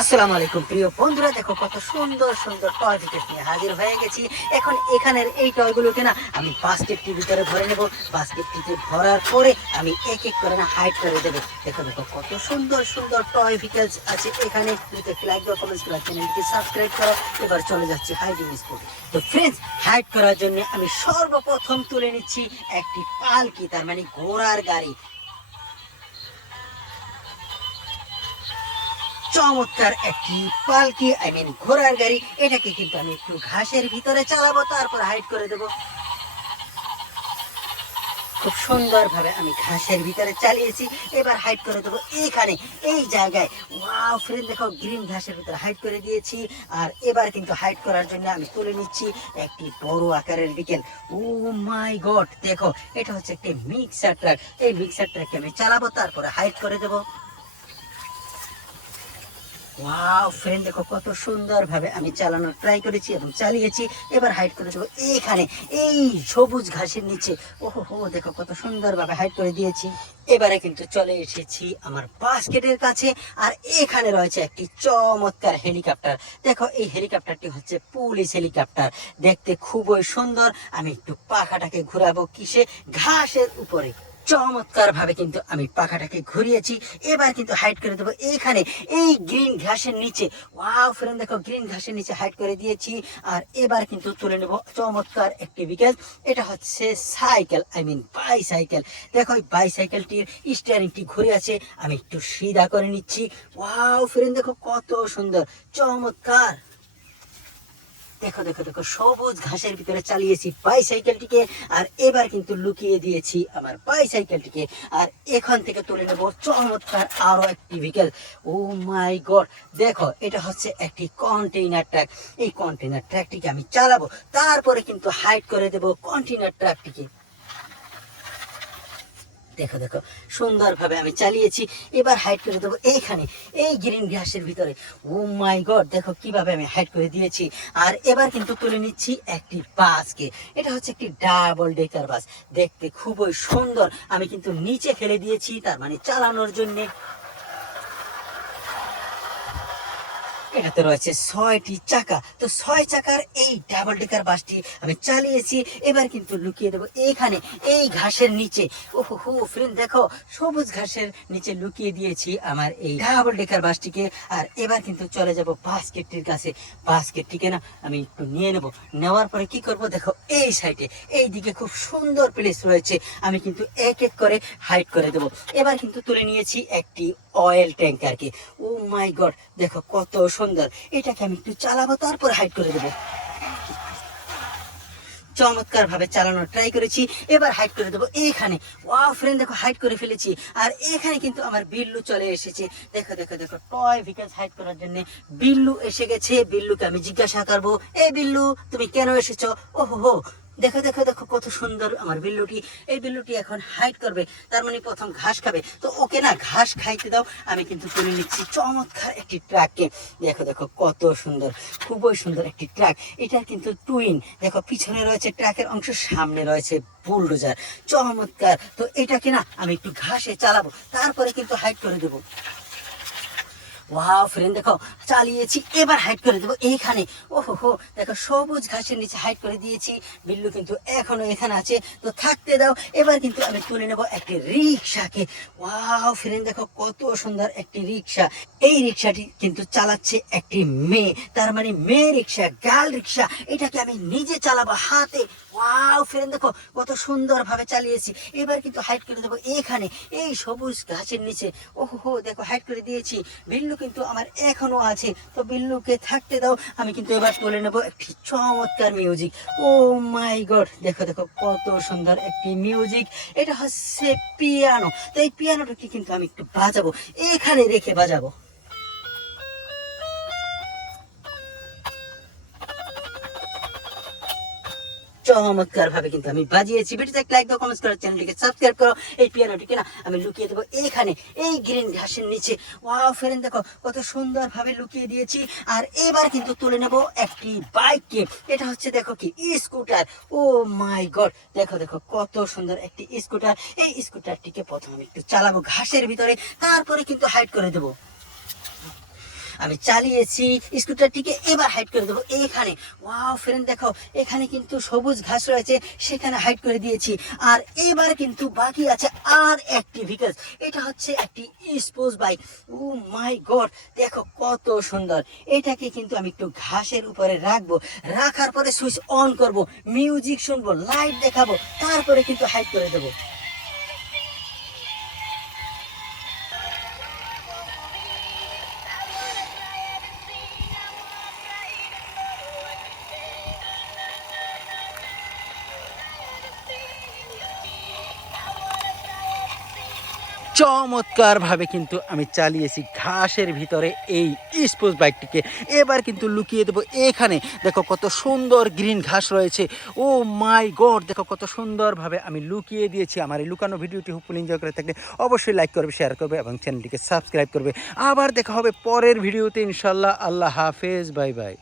আসসালামু আলাইকুম প্রিয় বন্ধুরা, দেখো কত সুন্দর সুন্দর টয় ভিকেট নিয়ে হাজির হয়ে গেছি। এখন এখানের এই টয়গুলোকে না আমি বাস্কেটটির ভিতরে ভরে নেব। বাস্কেটটিতে ভরার পরে আমি এক এক করে না হাইড করে দেবো। দেখো দেখো কত সুন্দর সুন্দর টয় ভিকেলস আছে এখানে। লাইক দাও, কমেন্টস করো, চ্যানেলটিকে সাবস্ক্রাইব করো। এবার চলে যাচ্ছি হাইডিং স্পট। তো ফ্রেন্ডস, হাইড করার জন্য আমি সর্বপ্রথম তুলে নিচ্ছি একটি পালকি, তার মানে ঘোড়ার গাড়ি। চমৎকার একটি পালকি, ঘোড়ার গাড়ি। এটাকে কিন্তু আমি একটু ঘাসের ভিতরে চালাবো, তারপর হাইড করে দেব। খুব সুন্দর ভাবে আমি ঘাসের ভিতরে চালিয়েছি। এবার হাইড করে দেবো এখানে, এই জায়গায়। ওয়াও ফ্রেন্ড, দেখো গ্রিন ঘাসের ভিতরে হাইড করে দিয়েছি। আর এবার কিন্তু হাইড করার জন্য আমি তুলে নিচ্ছি একটি বড় আকারের বিকেল। ও মাই গড, দেখো এটা হচ্ছে একটি মিক্সার ট্রাক। এই মিক্সার ট্রাককে আমি চালাবো, তারপরে হাইড করে দেবো। ওয়াও ফ্রেন্ড, দেখো কত সুন্দর ভাবে আমি চালানোর ট্রাই করেছি এবং চালিয়েছি। এবার হাইড করে দেবো এখানে, এই সবুজ ঘাসের নিচে। ওহো হো, দেখো কত সুন্দর ভাবে হাইড করে দিয়েছি। এবারে কিন্তু চলে এসেছি আমার বাস্কেটের কাছে। আর এখানে রয়েছে একটি চমৎকার হেলিকপ্টার। দেখো এই হেলিকপ্টারটি হচ্ছে পুলিশ হেলিকপ্টার, দেখতে খুবই সুন্দর। আমি একটু পাখাটাকে ঘুরাবো কিসে, ঘাসের উপরে। চমৎকার ভাবে কিন্তু আমি পাখাটাকে ঘুরিয়েছি। এবার কিন্তু হাইড করে দেবো এখানে, এই গ্রিন ঘাসের নিচে। ওয়াও ফ্রেন্ড, দেখো গ্রিন ঘাসের নিচে হাইড করে দিয়েছি। আর এবার কিন্তু তুলে নেব চমৎকার একটি বিকেল। এটা হচ্ছে সাইকেল, বাইসাইকেল। দেখো এই বাইসাইকেলটির স্টিয়ারিংটি ঘুরে আছে, আমি একটু সিধা করে নিচ্ছি। ওয়াও ফ্রেন্ড, দেখো কত সুন্দর, চমৎকার। দেখো দেখো দেখো, সবুজ ঘাসের ভিতরে চালিয়েছি বাইসাইকেলটিকে। আর এবার কিন্তু লুকিয়ে দিয়েছি আমার বাইসাইকেলটিকে। আর এখান থেকে তুলে নেব চমৎকার আরো একটি ভেহিকেল। ও মাই গড, দেখো এটা হচ্ছে একটি কন্টেইনার ট্রাক। এই কন্টেইনার ট্রাকটিকে আমি চালাবো, তারপরে কিন্তু হাইড করে দেব কন্টেইনার ট্রাকটিকে। দেখো দেখো সুন্দরভাবে আমি চালিয়েছি। এবার হাইড করে দেবো এইখানে, এই গ্রিন ঘাসের ভিতরে। ও মাই গড, দেখো কিভাবে আমি হাইড করে দিয়েছি। আর এবার কিন্তু তুলে নিচ্ছি একটি বাসকে। এটা হচ্ছে একটি ডাবল ডেকার বাস, দেখতে খুবই সুন্দর। আমি কিন্তু নিচে ফেলে দিয়েছি, তার মানে চালানোর জন্য। এটাতে রয়েছে 6টি চাকা। তো 6 চাকার এই ডাবল ডেকার বাসটি আমি চালিয়েছি। এবার কিন্তু লুকিয়ে দেবো এখানে, এই ঘাসের নিচে। ওহো হো ফ্রেন্ড, দেখো সবুজ ঘাসের নিচে লুকিয়ে দিয়েছি আমার এই ডাবল ডেকার বাসটিকে। আর এবার কিন্তু চলে যাব বাস্কেটটির কাছে। বাস্কেটটিকে না আমি একটু নিয়ে নেব। নেওয়ার পরে কি করব, দেখো এই সাইডে, এই দিকে খুব সুন্দর প্লেস রয়েছে। আমি কিন্তু এক এক করে হাইড করে দেব। এবার কিন্তু তুলে নিয়েছি একটি অয়েল ট্যাঙ্কারকে। ও মাই গড, দেখো কত সুন্দর। এটাকে আমি একটু চালাবো, তারপর হাইড করে দেবো। চমৎকার ভাবে চালানোর ট্রাই করেছি। এবার হাইড করে দেবো এইখানে। ওয়াও ফ্রেন্ড, দেখো হাইড করে ফেলেছি। আর এখানে কিন্তু আমার বিল্লু চলে এসেছে। দেখো দেখো দেখো, টয় ভিকেলস হাইড করার জন্য বিল্লু এসে গেছে। বিল্লুকে আমি জিজ্ঞাসা করবো, এ বিল্লু তুমি কেন এসেছো? ওহো হো, দেখো দেখো দেখো কত সুন্দর আমার বিল্লুটি। এই বিল্লুটি এখন হাইড করবে, তার মানে প্রথম ঘাস খাবে। তো ওকে না ঘাস খাইতে দাও। আমি কিন্তু তুলে নিচ্ছি চমৎকার একটি ট্রাককে। দেখো দেখো কত সুন্দর, খুবই সুন্দর একটি ট্রাক। এটার কিন্তু টুইন। দেখো পিছনে রয়েছে ট্রাকের অংশ, সামনে রয়েছে বুলডোজার। চমৎকার। তো এটাকে না আমি একটু ঘাসে চালাবো, তারপরে কিন্তু হাইড করে দেবো। ওয়াও ফ্রেন্ড, দেখো চালিয়েছি। এবার হাইড করে দেবো এইখানে। ওহো হো, দেখো সবুজ ঘাসের নিচে হাইড করে দিয়েছি। বিল্লু কিন্তু এখনো এখানে আছে, তো থাকতে দাও। এবার কিন্তু আমি তুলে নেব একটি রিক্সাকে। ওয়াও ফ্রেন্ড, দেখো কত সুন্দর একটি রিক্সা। এই রিক্সাটি কিন্তু চালাচ্ছে একটি মেয়ে, তার মানে মেয়ে রিক্সা, গার্ল রিক্সা। এটাকে আমি নিজে চালাবো হাতে। ওয়াও ফ্রেন্ড, দেখো কত সুন্দর ভাবে চালিয়েছি। এবার কিন্তু হাইড করে দেবো এখানে, এই সবুজ ঘাসের নিচে। ওহো হো, দেখো হাইড করে দিয়েছি। বিল্লু কিন্তু আমার এখনো আছে, তো বিল্লুকে থাকতে দাও। আমি কিন্তু এবার তুলে নেব একটি চমৎকার মিউজিক। ও মাই গড, দেখো দেখো কত সুন্দর একটি মিউজিক। এটা হচ্ছে পিয়ানো। তো এই পিয়ানোটাকে কিন্তু আমি একটু বাজাবো, এখানে রেখে বাজাবো। চমৎকার ভাবে কিন্তু আমি বাজিয়েছি। ভিডিওতে একটা লাইক দাও, কমেন্টস করো, চ্যানেলটিকে সাবস্ক্রাইব করো। এই পিয়ানোটিকে না আমি লুকিয়ে দেবো এখানে, এই গ্রিন ঘাসের নিচে। ওয়াও ফ্রেন্ড, দেখো কত সুন্দর ভাবে লুকিয়ে দিয়েছি। আর এবার কিন্তু তুলে নেব একটি বাইককে। এটা হচ্ছে দেখো কি স্কুটার। ও মাই গড, দেখো দেখো কত সুন্দর একটি স্কুটার। এই স্কুটারটিকে প্রথমে আমি একটু চালাবো ঘাসের ভিতরে, তারপরে কিন্তু হাইড করে দেবো। আমি চালিয়েছি স্কুটারটিকে, এবার হাইড করে দেবো এইখানে। ওয়াও ফ্রেন্ড দেখো, এখানে কিন্তু সবুজ ঘাস রয়েছে, সেখানে হাইড করে দিয়েছি। আর এবার কিন্তু বাকি আছে আর একটি ভেহিকল, এটা হচ্ছে একটি স্পোর্টস বাইক। ও মাই গড, দেখো কত সুন্দর। এটাকে কিন্তু আমি একটু ঘাসের উপরে রাখবো, রাখার পরে সুইচ অন করব, মিউজিক শুনবো, লাইট দেখাবো, তারপরে কিন্তু হাইড করে দেবো। চমৎকার ভাবে কিন্তু আমি চালিয়েছি ঘাসের ভিতরে এই স্পোর্টস বাইকটিকে। এবার কিন্তু লুকিয়ে দেবো এখানে। দেখো কত সুন্দর গ্রিন ঘাস রয়েছে। ও মাই গড, দেখো কত সুন্দরভাবে আমি লুকিয়ে দিয়েছি। আমার এই লুকানো ভিডিওটি হুপফুল এনজয় করে থাকলে অবশ্যই লাইক করবে, শেয়ার করবে এবং চ্যানেলটিকে সাবস্ক্রাইব করবে। আবার দেখা হবে পরের ভিডিওতে ইনশাল্লাহ। আল্লাহ হাফেজ, বাই বাই।